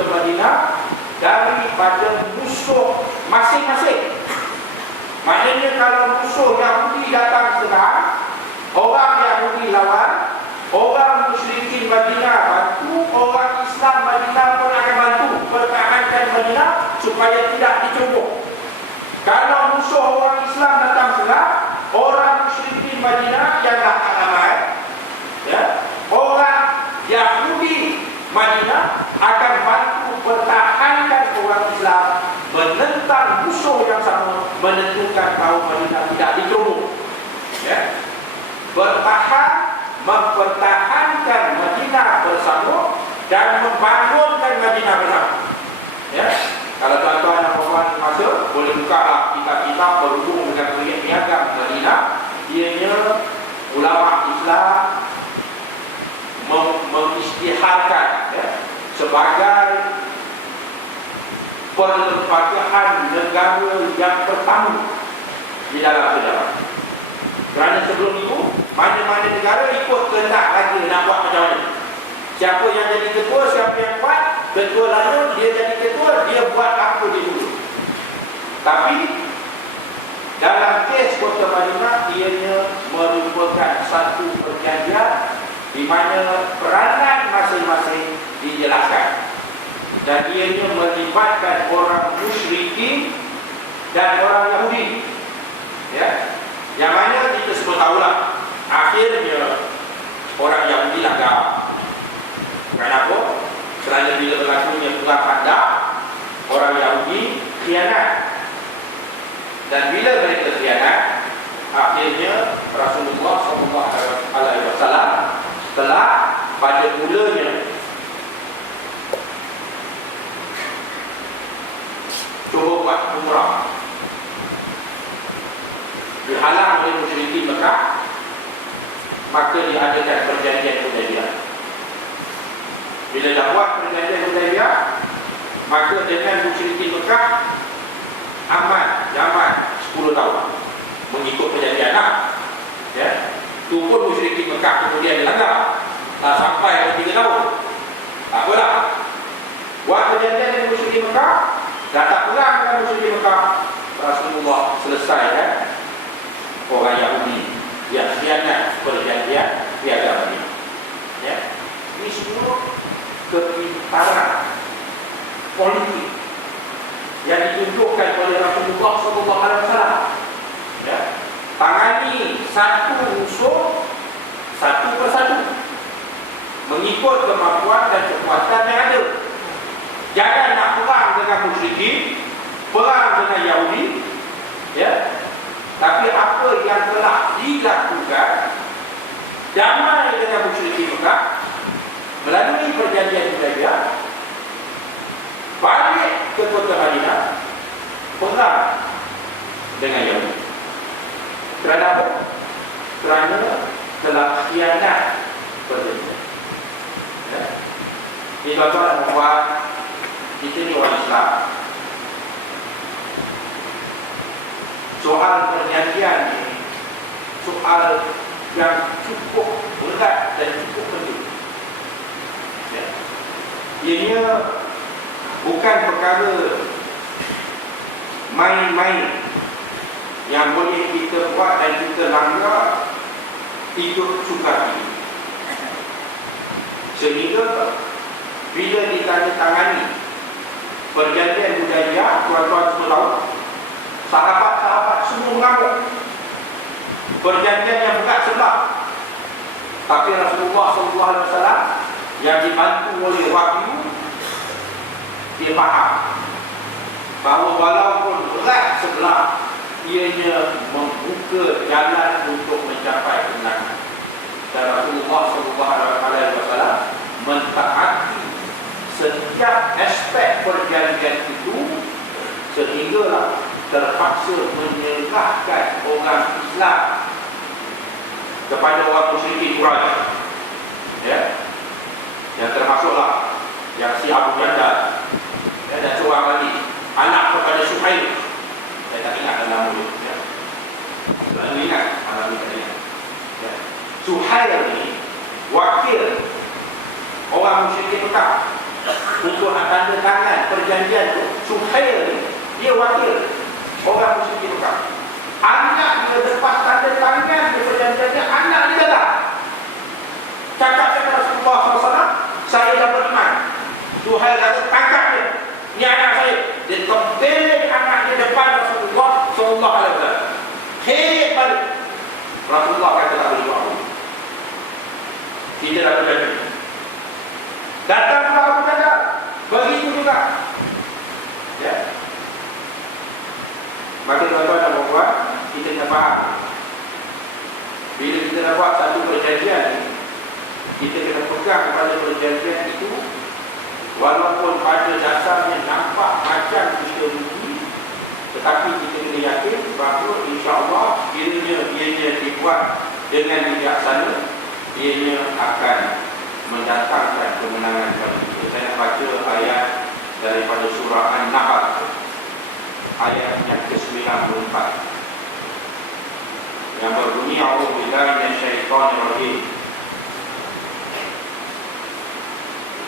kota Madinah daripada musuh masing-masing. Maknanya kalau musuh Yahudi datang serang, orang Yahudi lawan, orang musyrikin Madinah bantu, orang Islam Madinah pun akan bantu pertahankan Madinah supaya tidak dicubuk. Kalau musuh orang Islam datang serang, orang musyrikin Madinah yang tak ramai, ya, orang Yahudi Madinah akan bantu pertahankan orang Islam, menentang musuh yang sama, menentukan kaum Madinah tidak dicubuk. Ya. Bertahan, mempertahankan Madinah bersama dan membangunkan Madinah bersama. Ya. Kalau tuan-tuan dan puan masa boleh buka kitab-kitab berhubung dengan piagam Madinah, ianya ulama Islam mengisytiharkan, ya, sebagai perlembagaan negara yang pertama di dalam sejarah. Kerana sebelum itu mana-mana negara ikut kehendak raja nak buat macam mana. Siapa yang jadi ketua, siapa yang kuat, ketua lalu dia jadi ketua, dia buat apa dia dulu. Tapi dalam kes kota Madinah, ianya merupakan satu perjanjian di mana peranan masing-masing dijelaskan, dan ianya melibatkan orang musyrikin dan orang Yahudi. Ya, yang mana kita semua tahulah akhirnya orang Yahudi langgar. Kenapa? Kerana bila berlakunya perang Khandaq, orang Yahudi khianat. Dan bila mereka khianat, akhirnya Rasulullah SAW telah pada mulanya cuba buat umrah, dihalang oleh musyrikin Mekah, maka diadakan perjanjian Hudaybiyah. Bila dah buat perjanjian Hudaybiyah, maka dengan musyrikin Mekah aman, nyaman 10 tahun mengikut perjanjian. Ya, tu pun musyrikin Mekah kemudian dilanggar sampai 3 tahun. Tak apalah, buat perjanjian dengan musyrikin Mekah, dah tak perang dengan musyrikin Mekah, Rasulullah selesai, kan? Orang Yahudi yang khianat perjanjian piagam ini. Ya, ini semua kepintaran politik yang ditunjukkan oleh Rasulullah SAW. Ya, tangani satu musuh satu persatu mengikut kemampuan dan kekuatan yang ada. Jangan nak perang dengan musyrikin, perang dengan Yahudi, ya. Tapi apa yang telah dilakukan, damai dengan musyrikin Mekah melalui perjanjian Hudaybiyah, balik ke kota Madinah, perang dengan Yahudi. Kerana apa? Kerana telah khianat perjanjian. Ya. Ini tuan-tuan dan puan, kita ni orang Islam. Soal perjanjian ini soal yang cukup berat dan cukup penting. Ya. Ianya bukan perkara main-main yang boleh kita buat dan kita langgar ikut suka hati. Sehingga bila ditandatangani perjanjian Hudaybiyah, tuan-tuan semua tahu, sahabat-sahabat semua mengamuk. Perjanjian yang bukan sebelah. Tapi Rasulullah SAW yang dibantu oleh wahyu, dia faham bahawa walaupun berat sebelah, ianya membuka jalan untuk mencapai kemenangan. Dan Rasulullah SAW mentaati setiap aspek perjanjian itu, sehinggalah terpaksa menyerahkan orang Islam kepada orang musyrikin Quraisy. Ya, yang termasuklah yang si Abu Jandal, ya, dan seorang lagi anak kepada Suhail. Saya tak ingat nama dia. Ya. Tak ingat nama dia. Ya. Suhail ni wakil orang musyrikin Mekah untuk nak tanda perjanjian tu, Suhail ni, dia wakil orang musyrik Mekah. Anak dia lepas tanda tangan di perjanjiannya, anak dia datang. Cakap dengan Rasulullah SAW, saya dah beriman. Suhail kata, tangkap dia. Ni anak saya. Dia tempelin anak dia depan Rasulullah SAW. Hei balik. Rasulullah kata tak boleh buat. Kita dah berjanji. Datang pula Abu Bakar. Begitu juga. Ya. Maka tuan-tuan dan puan, kita kena faham. Bila kita nak buat satu perjanjian, kita kena pegang pada perjanjian itu. Walaupun pada dasarnya nampak macam kita rugi, tetapi kita kena yakin bahawa insya-Allah ianya dibuat dengan bijaksana, ianya akan mendatangkan kemenangan kepada kita. Saya nak baca ayat daripada surah An-Nahl, ayat yang ke-94, yang berbunyi, A'udzubillahi minasyaitonirrajim.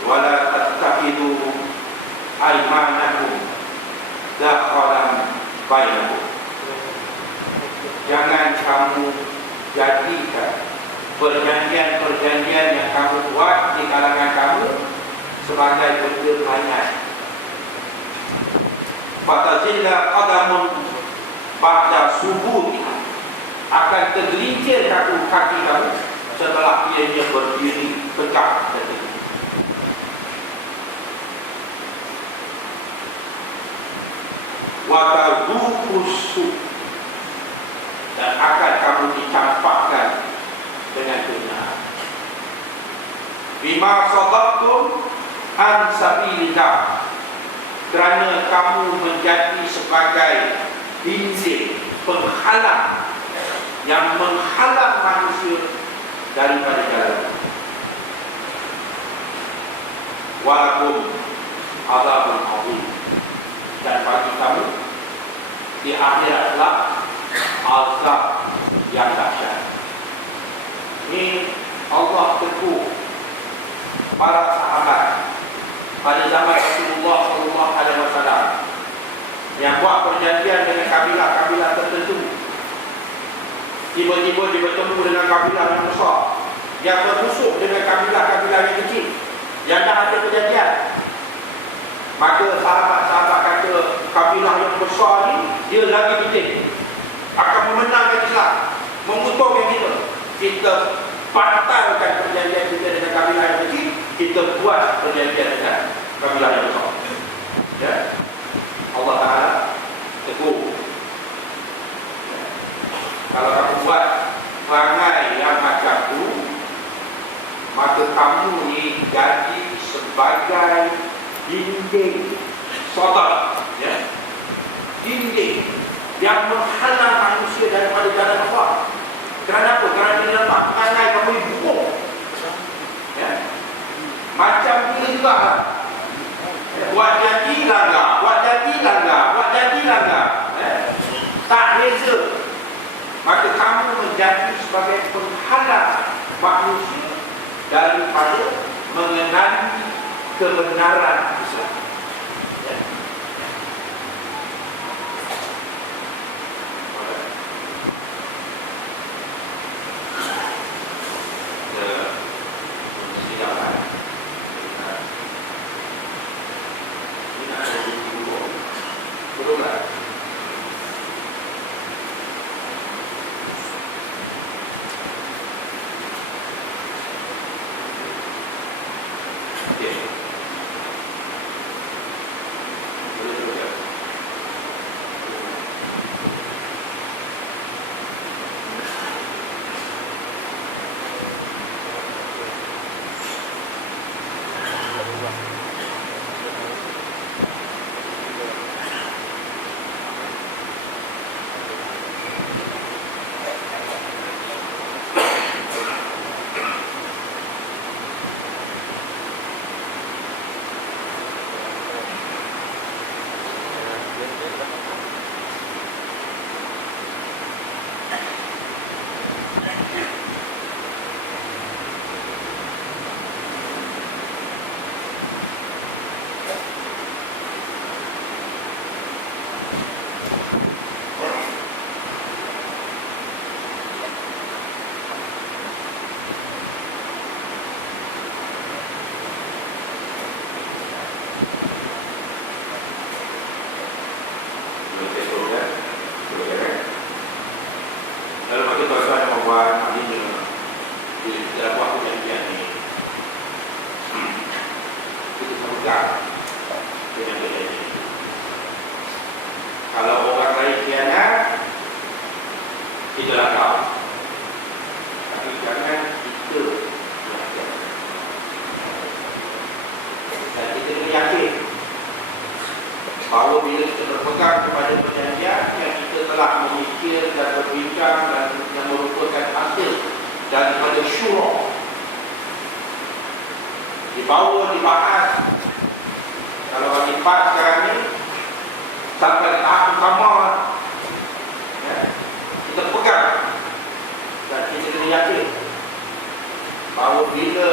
Wala tattakhidhu aymanakum dakhalan bainakum. Jangan kamu jadikan perjanjian-perjanjian yang kamu buat di kalangan kamu sebagai benda main. Fatazilla qadamun ba'da subuhiha, akan tergelincir kaki kamu setelah ianya berdiri tegak dan tegak. Watadukusu, dan akan kamu dicampakkan dengan kebenaran. Bima sadaqtum an sabilillah, kerana kamu menjadi sebagai binzir, penghalang yang menghalang manusia daripada jalan. Walakum azabun azim, dan bagi kamu di akhiratlah azab yang dahsyat. Ini Allah tegur para sahabat pada zaman Rasulullah SAW yang buat perjanjian dengan kabilah-kabilah tertentu. Tiba-tiba dia bertemu dengan kabilah yang besar, yang bermusuh dengan kabilah-kabilah yang kecil yang dah ada perjanjian. Maka sahabat-sahabat kata, kabilah yang besar ni dia lagi penting, akan memenangkan Islam, menguntungkan kita. Kita batalkan perjanjian kita dengan kabilah yang kecil, kita buat perjanjian dengan kabilah yang besar. Ya, Allah Ta'ala tegur. Ya. Kalau kamu buat perangai yang macam tu, maka kamu ni jadi sebagai dinding sodak, ya, dinding yang menghalang manusia daripada jalan Allah. Kerana apa? Kerana dia nampak perangai kamu buruk, ya. Macam ini juga, ya. Buat jadi langgar, buat jadi langgar, buat jadi langgar, ya. Tak beza. Maka kamu menjadi sebagai penghalang manusia daripada mengenali kebenaran Islam. Ya. bahawa bila kita berpegang kepada perjanjian yang kita telah memikir dan berbincang dan yang merupakan hasil daripada syura, dibawa, dibahas, kalau bagi PAS sekarang ni sampai tahap utama, ya, kita pegang dan kita kena yakin bahawa bila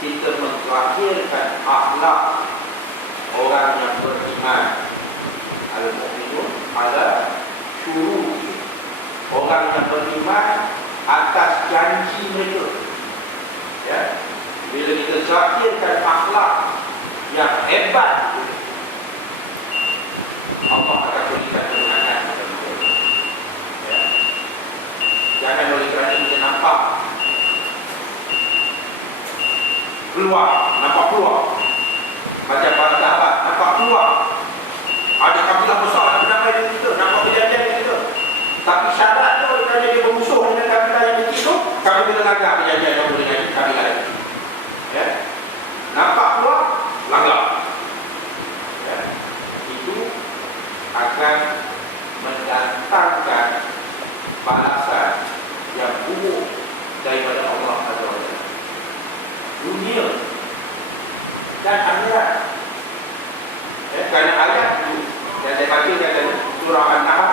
kita menterakhirkan akhlak orang yang beriman, al-mu'minun ala syuru, orang yang beriman atas janji mereka, ya, bila kita terakhirkan akhlak yang hebat, Allah akan berikan kemenangan kepada kita, ya. Jangan oleh kerana kita nampak peluang, macam para sahabat nampak peluang, ada kabilah besar yang berdamai dengan kita, nampak perjanjian dengan kita, tapi syarat tu kerana dia bermusuh dengan kabilah yang kecil tu, kami kena langgar perjanjian yang dengan kabilah lain, ya. Nampak peluang, langgar, ya. Itu akan mendatangkan balasan yang buruk daripada Allah Azza wa Jalla, dunia dan akhirat. Kerana ayat itu yang saya bacakan tadi, surah An-Nahl,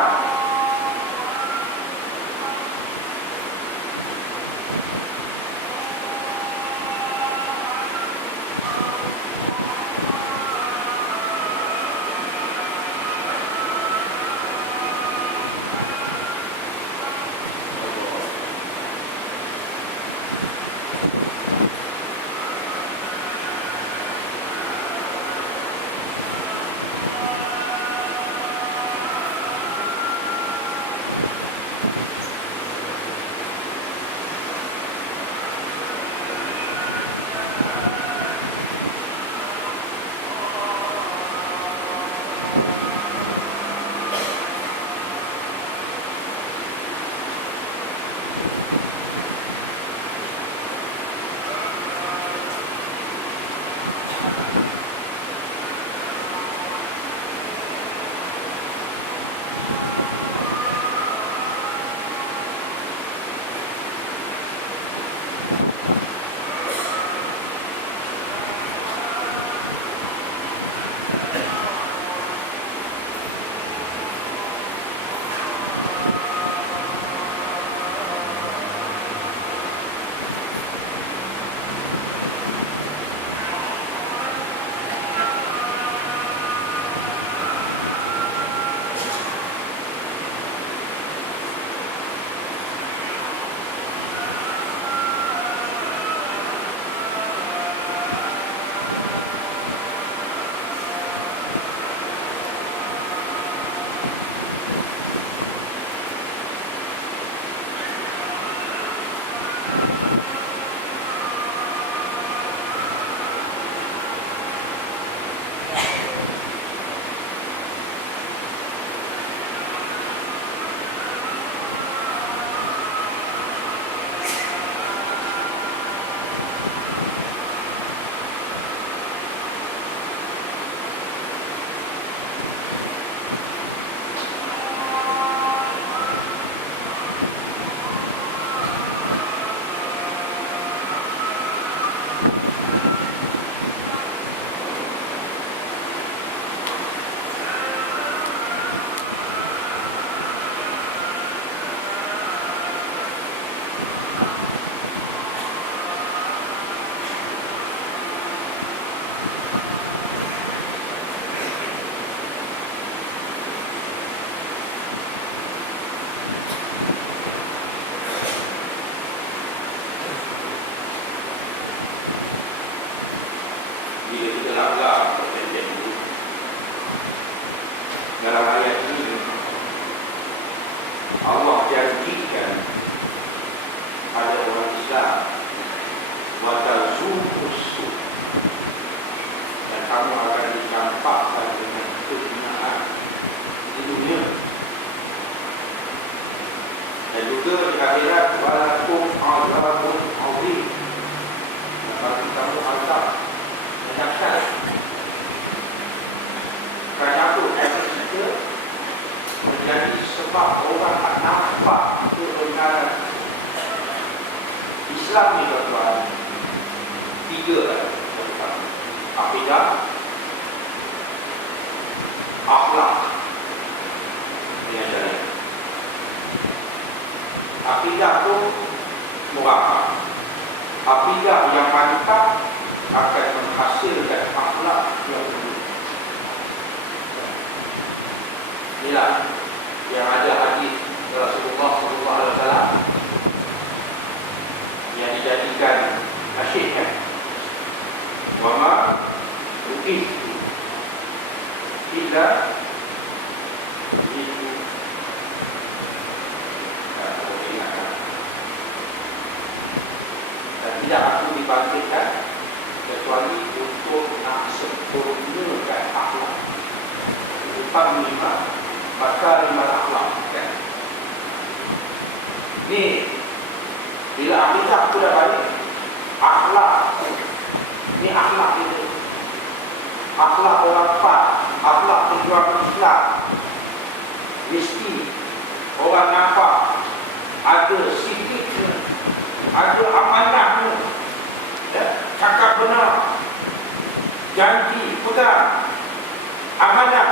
dalam ayat ini Allah janjikan pada orang Islam wa tazuqus, dan kamu akan dicampakkan dengan kehinaan di dunia dan juga di akhirat, walakum azabun azim, bagi kamu azab yang dahsyat. Kerana apa? tiga kan. Akidah, akhlak, dengan syariat. Akidah tu murakab. Akidah yang mantap akan menghasilkan akhlak yang tinggi. Inilah yang ada hadis Rasulullah SAW yang dijadikan asyik wama u'is illa itu dan tidak aku dibangkitkan kecuali untuk nak sempurnakan akhlak. Utama lima maka lima akhlak kan? Ni bila akidah sudah balik, akhlak ni akhlak itu, akhlak orang Fat, akhlak perjuangan Islam. Mesti orang nampak ada sikitnya, ada amanahnya, ya, cakap benar, janji pegang, amanah,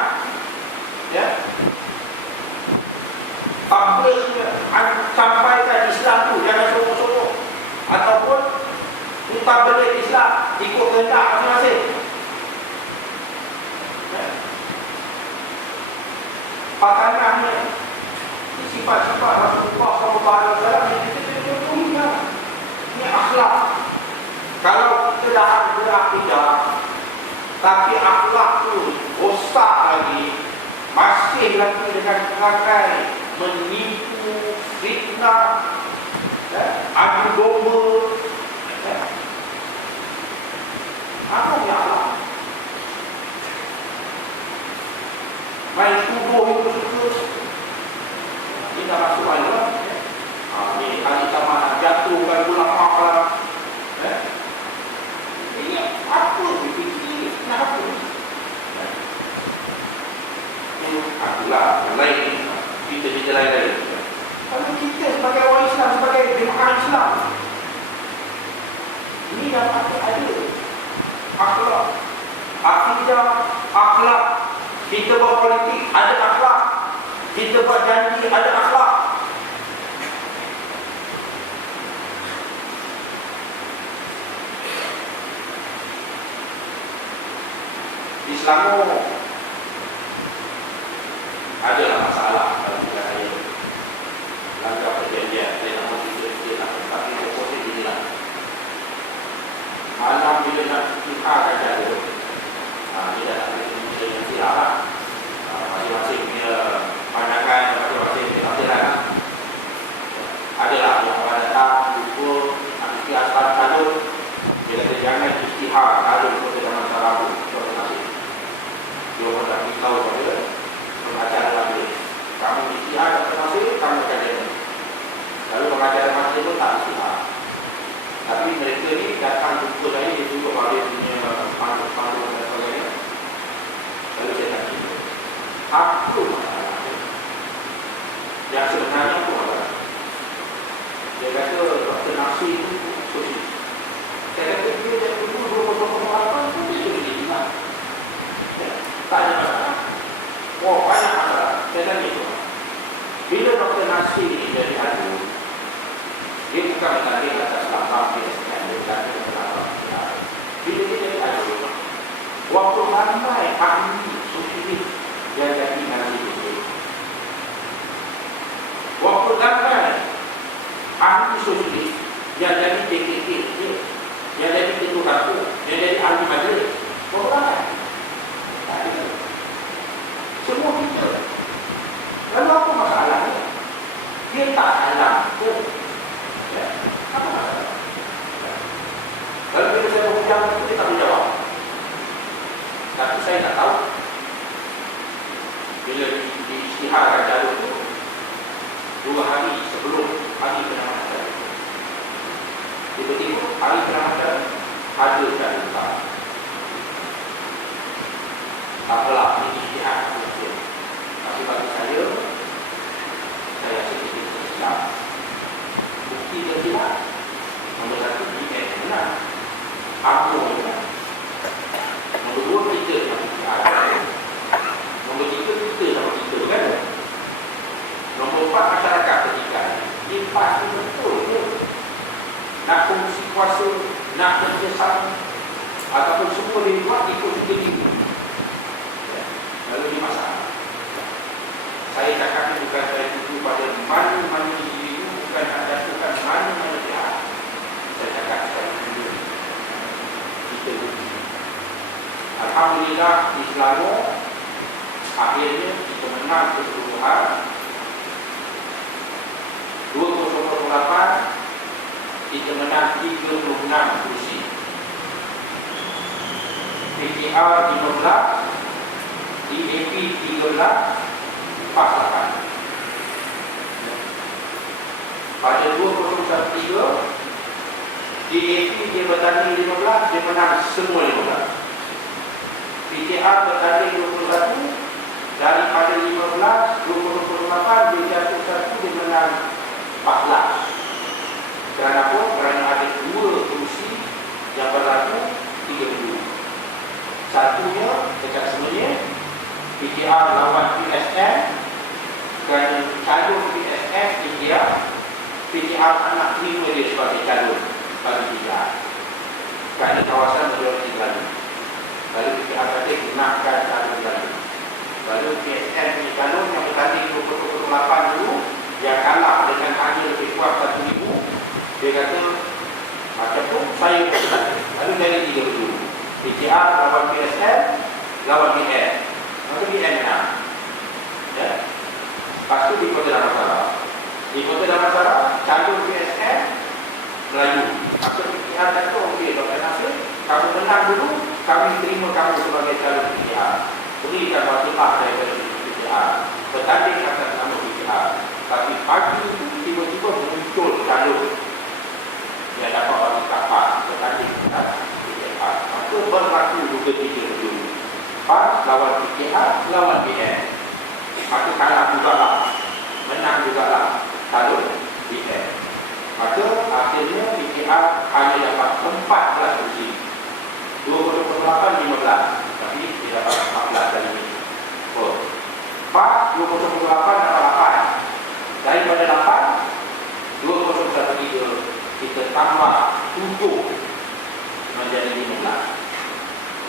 ya, sampaikan Islam tu, jangan sorok-sorok ataupun kita balik Islam ikut kehendak masing-masing, ya. Pakanannya sifat-sifat Rasulullah SAW yang kita punya ini akhlak. Kalau kita dah ada akidah tapi akhlak tu rosak lagi, masih lagi dengan perangai menipu, fitnah, ya, adu domba, ya. Apa yang akhlak? Main tubuh itu terus. Kita masuk aja. Ini kali sama jatuhkan ulama lah. Ini apa dipikir? Kenapa? Ini adalah lain. Kita lain. Kalau kita sebagai orang Islam, sebagai jemaah Islam, ini yang ada akhlak, akidah, akhlak. Kita buat politik ada akhlak, kita buat janji ada akhlak. Di Selangor adalah masalah dalam negara saya. Langkah perjanjian, saya nak mesti kita lah, tapi oposisi ini lah. Malam bila nak ikhlas saja tu, tidak ada yang siap lah. Masing-masing punya pandangan, masing-masing punya tafsiran. Adalah yang akan datang jumpa ikhtiar talun. Bila kita jangan ikhtiar talun seperti zaman Sarabu, masing-masing. Dia pun dah beritahu kepada pengacara lagi. Kamu ikhtiar masing-masing, kamu akan jadi. Lalu pengacara masing pun tak ikhtiar. Tapi mereka ni datang jumpa saya, dia juga balik punya pandu-pandu dan sebagainya. Lalu saya tak kira apa masalahnya. Yang sebenarnya apa masalah? Dia kata Dr. Nasir itu sosial. Saya kata dia jadi dulu 2008 pun dia sudah jadi imam. Tak ada masalah. Wah, banyak masalah. Saya tanya itu. Bila Dr. Nasir ini jadi adu, dia bukan bertanding atas lambang dia sekian, dia bertanding atas lambang dia. Bila dia jadi adu, waktu ramai ahli sosialis dia jadi ahli sosialis. Waktu ramai ahli sosialis yang jadi DKT, yang jadi ketua ratu, yang jadi ahli majlis, berapa? Tak ada. Semua kita. Lalu apa masalahnya? Dia tak alam pun. Ya, apa masalah? Kalau bila saya berhujang itu, dia tak menjawab. Tapi saya tak tahu. Bila diisytiharkan jalur itu, 2 hari sebelum hari penamakan, tiba-tiba hari penamakan ada jalur tak. Apalah, ini isytihar. Tapi bagi saya sedikit tersilap. Bukti tersilap. Nombor 1, ini benar. Apa yang nombor dua, kita sama kita. Nombor tiga, kita sama kita kan. Nombor empat, masyarakat ketika impas itu betul ke? Nak fungsi kuasa, nak kerjasama, ataupun semua dibuat ikut juga dia. Lalu ini masalah. Saya cakap ini bukan saya tuju pada mana-mana individu, bukan nak jatuhkan mana-mana pihak. Saya cakap saya tuju kita. Alhamdulillah di Selangor akhirnya kita menang keseluruhan 2008 kita menang 36 kursi. PKR 15, DAP 13, PAS 8. Pada 2013 DAP dia bertanding 15, dia menang semua 15. PKR bertanding 21, daripada 15, 2028 dia jatuh satu, dia menang 14. Kerana apa? Kerana ada dua kursi yang berlaku 32. Satunya dekat sebenarnya PKR lawan PSM, kerana calon PSM India, PKR anak terima dia sebagai calon bagi PKR kerana kawasan majoriti Melayu. Lalu PKR kata gunakan calon Melayu. Lalu PSM punya calon yang bertanding 2028 dulu, yang kalah dengan hanya lebih kuat 1,000, dia kata macam tu saya bertanding. Lalu jadi 3 dulu, PKR lawan PSM lawan BN. Maka BN menang. Ya. Lepas tu di Kota Damansara. Di Kota Damansara calon PSM Melayu. Maka PKR kata okey Dr. Nasir, kamu menang dulu, kami terima kamu sebagai calon PKR. Berikan waktu daripada PKR, bertanding atas nama PKR. Tapi pagi itu tiba-tiba muncul calon yang dapat bagi kapal bertanding atas PKR. Maka berlaku juga 3 dulu. PAS lawan PKR lawan BN. Maka kalah jugalah, menang jugalah calon BN. Maka akhirnya PKR hanya dapat 14 kursi. 2028 15, tapi dia dapat 14 kali ini. PAS 2028 dapat 8. Daripada 8, 2013 kita tambah 7 menjadi 15.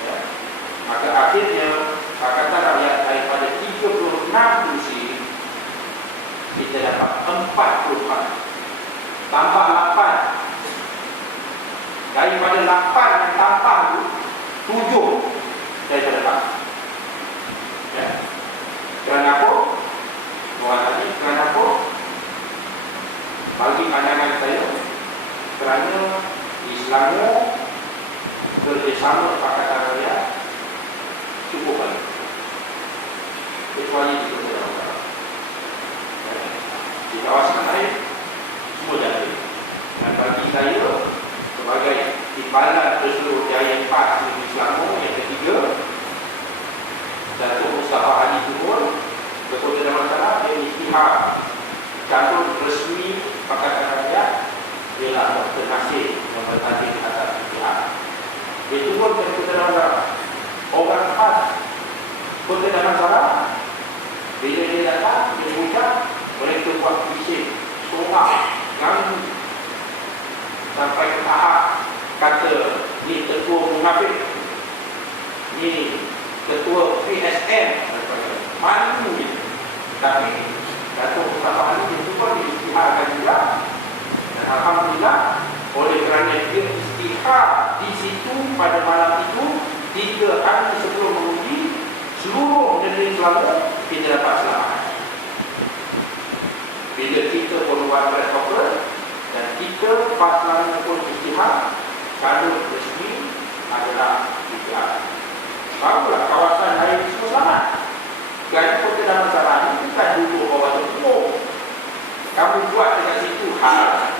Ya. Maka akhirnya Pakatan Rakyat daripada 36 kursi kita dapat 44. Tambah 8. Daripada 8 yang tambah itu 7 daripada 8. Ya. Kerana apa? Orang tadi, kerana apa? Bagi pandangan saya, kerana di Selangor kerjasama Pakatan Rakyat cukup baik, kecuali di Kota Damansara. Di kawasan lain semua jadi. Dan bagi saya sebagai timbalan Pesuruh Jaya 4 di Selangor yang ketiga, Datuk Mustafa Ali Timur ke Kota Damansara, dia istihar calon resmi Pakatan Rakyat ialah Dr. Nasir yang bertanding atas PKR. Dia turun ke Kota Damansara. Orang PAS Kota Damansara, bila dia datang, dia ucap, mereka buat bising, sorak, ganggu, sampai ke tahap kata ni ketua munafik, ni ketua PSM, malu ni. Tapi Datuk Mustafa Ali dia cuba diisytiharkan juga. Dan Alhamdulillah, oleh kerana dia istihar di situ pada malam itu 3 hari sebelum mengundi, seluruh negeri Selangor kita dapat selamat. Bila kita berbuat press conference dan kita pasangan pun istihar, calon resmi adalah PKR. Barulah kawasan lain semua selamat. Kerana Kota Damansara ini bukan duduk orang umum. Kamu buat dekat situ hal,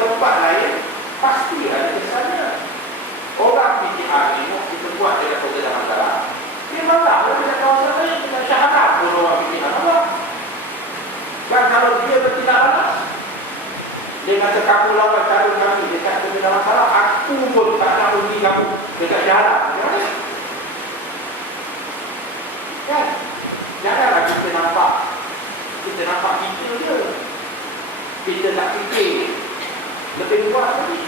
tempat lain pasti ada kesannya. Orang PKR ini kita buat dekat Kota Damansara, dia malah dekat kawasan lain kita syahadat pun orang PKR malah. Dan kalau dia bertindak balas, dia kata kamu lawan calon kami dekat Kota dalam masalah, aku pun tak nak uji kamu dekat jalan. Macam mana? Kan? Janganlah kita nampak kita je. Kita tak fikir lebih luas lagi.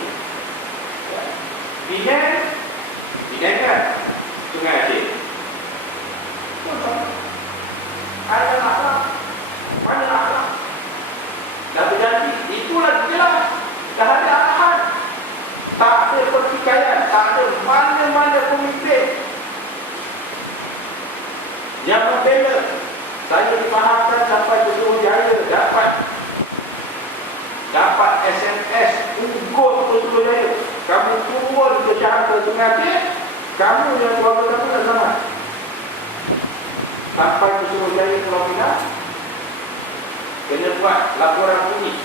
Penang kan? Sungai Aceh. Ada akhlak. Mana akhlak? Dah berjanji. Itulah jelas. Dah ada arahan. Tak ada pertikaian. Tak ada mana-mana pemimpin yang membela. Saya difahamkan sampai ke Suruhanjaya dapat SMS ukur ke Suruhanjaya. Kamu turun ke Jakarta Sungai Aceh, kamu yang keluarga kamu dah selamat. Sampai ke Suruhanjaya Pulau Pinang, kena buat laporan polis.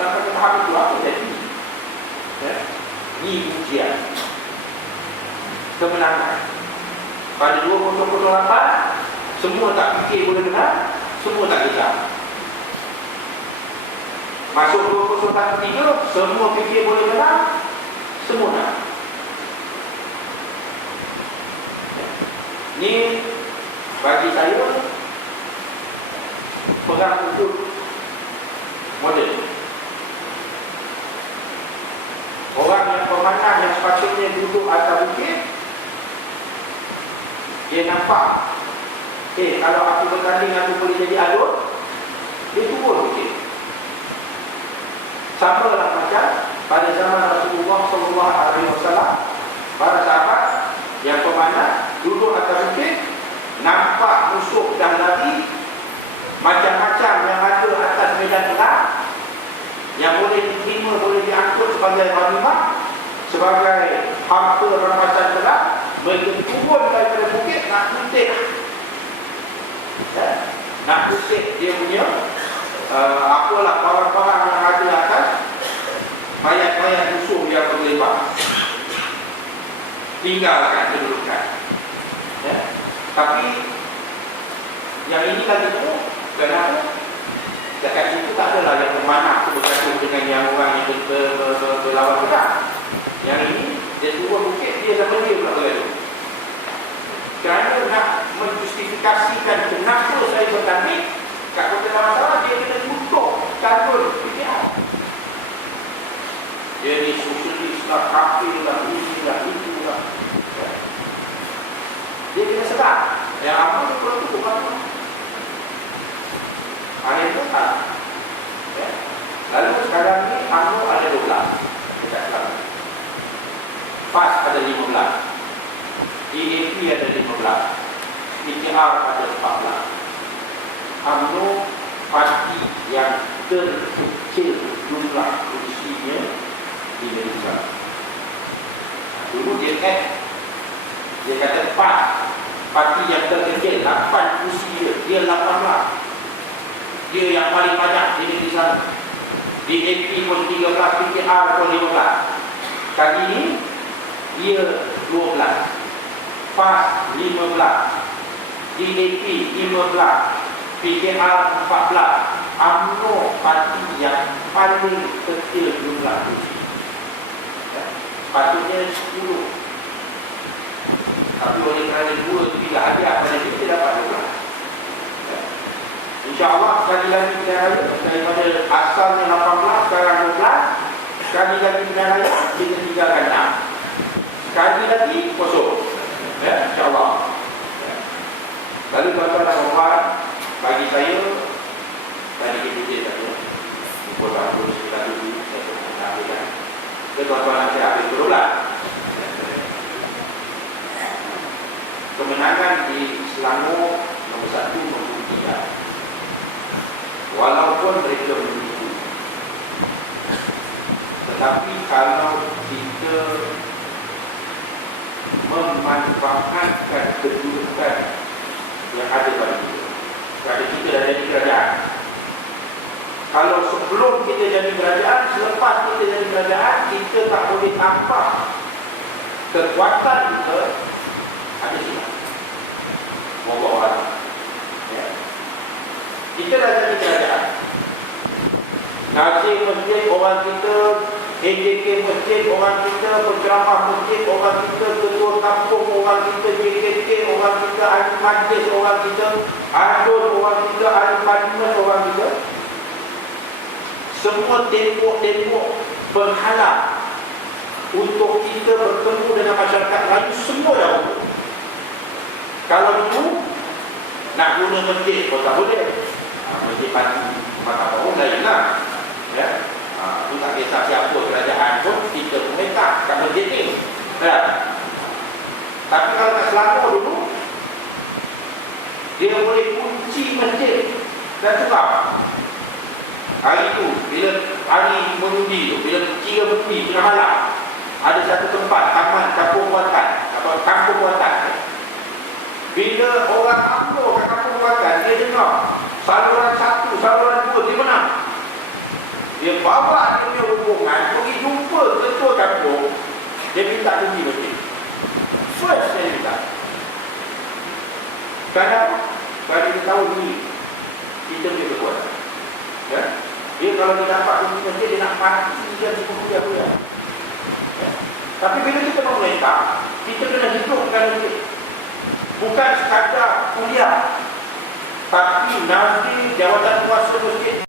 Sampai ke tahap itu apa jadi? Ini ujian kemenangan. Pada 2008, semua tak fikir boleh menang, semua tak gerak. Masuk 2013, semua fikir boleh menang, semua nak. Ni bagi saya pegang untuk model. Orang yang pemanah yang sepatutnya duduk atas bukit, dia nampak, kalau aku bertanding aku boleh jadi alut, dia turun bukit. Sama lah macam pada zaman Rasulullah SAW, para sahabat yang pemanah duduk atas bukit, nampak musuh dah lari, macam-macam yang ada atas medan perang, yang boleh diterima, boleh diangkut sebagai ghanimah, sebagai harta rampasan perang. Mereka turun daripada bukit nak kutip, nak kutip dia punya apalah barang-barang yang ada atas mayat-mayat musuh yang berlebar, tinggalkan kedudukan. Tapi yang ini lagi tu, kenapa? Dekat situ tak adalah yang memanah tu berkata dengan yang orang yang berlawan perang. Yang ini dia turun bukit, dia sama dia pula berlalu. Kerana nak menjustifikasikan kenapa saya bertanding, kat kota masalah dia kena tutup kanun PKR. Dia ni sosialis lah, kafir lah, ini lah, itu lah. Dia kena sedar. Yang apa tu kalau tutup kanun. Ada itu tak? Lalu sekarang ni UMNO ada 12 dekat Selangor. PAS ada 15. DAP ada 15. PKR ada 14. UMNO parti yang terkecil jumlah kursinya di Malaysia. Dulu dia kata PAS, parti yang terkecil, 8 kursi dia 18. Dia yang paling banyak di negeri sana. DAP pun 13, PKR pun 15. Kali ini dia 12, PAS 15, DAP 15, PKR 14. UMNO parti yang paling kecil jumlah kursi. Sepatutnya 10. Tapi oleh kerana 2 tidak ada pada dia dapat 12. InsyaAllah sekali lagi pilihan raya daripada asalnya 18 sekarang 12. Sekali lagi pilihan raya kita tinggalkan 6. Sekali lagi kosong. InsyaAllah. Lalu tuan-tuan dan puan, bagi saya tadi kita saja pukul 20 kita dulu saya menyampaikan ke tuan-tuan nanti habis berulang. Kemenangan di Selangor nombor 1, nombor 3. Walaupun mereka menipu, tetapi kalau kita memanfaatkan kedudukan yang ada pada kita, kerana kita dah jadi kerajaan. Kalau sebelum kita jadi kerajaan, selepas kita jadi kerajaan, kita tak boleh tambah kekuatan kita, ada silap. Wallahualam. Kita dah jadi kerajaan. Ngaji masjid orang kita AJK masjid orang kita, penceramah masjid orang kita, ketua kampung orang kita, JKT orang kita, ahli majlis orang kita, adun orang kita, ahli parlimen orang kita. Semua tembok-tembok penghalang untuk kita bertemu dengan masyarakat Melayu semua dah buka. Kalau itu nak guna masjid pun tak boleh. Masjid pagi maka orang lain lah, ya. Itu tak kisah siapa kerajaan pun kita pun minta kat masjid ni, ya. Tapi kalau kat Selangor dulu dia boleh kunci masjid dan tukar. Hari itu bila hari mengundi tu, bila kira mengundi tengah malam, ada satu tempat taman kampung buatan atau kampung buatan. Bila orang UMNO kat kampung buatan, dia dengar saluran 1, saluran 2 dia menang, dia bawa dia punya rombongan pergi jumpa ketua kampung, dia minta kunci masjid. First dia minta. Kenapa? Kerana dia tahu ni kita punya kekuatan, ya? Dia kalau dia dapat kunci masjid, dia nak mati dia cukup kuliah-kuliah, ya? Tapi bila kita memerintah, kita kena hidupkan masjid. Bukan sekadar kuliah, tapi nanti jawatan kuasa masjid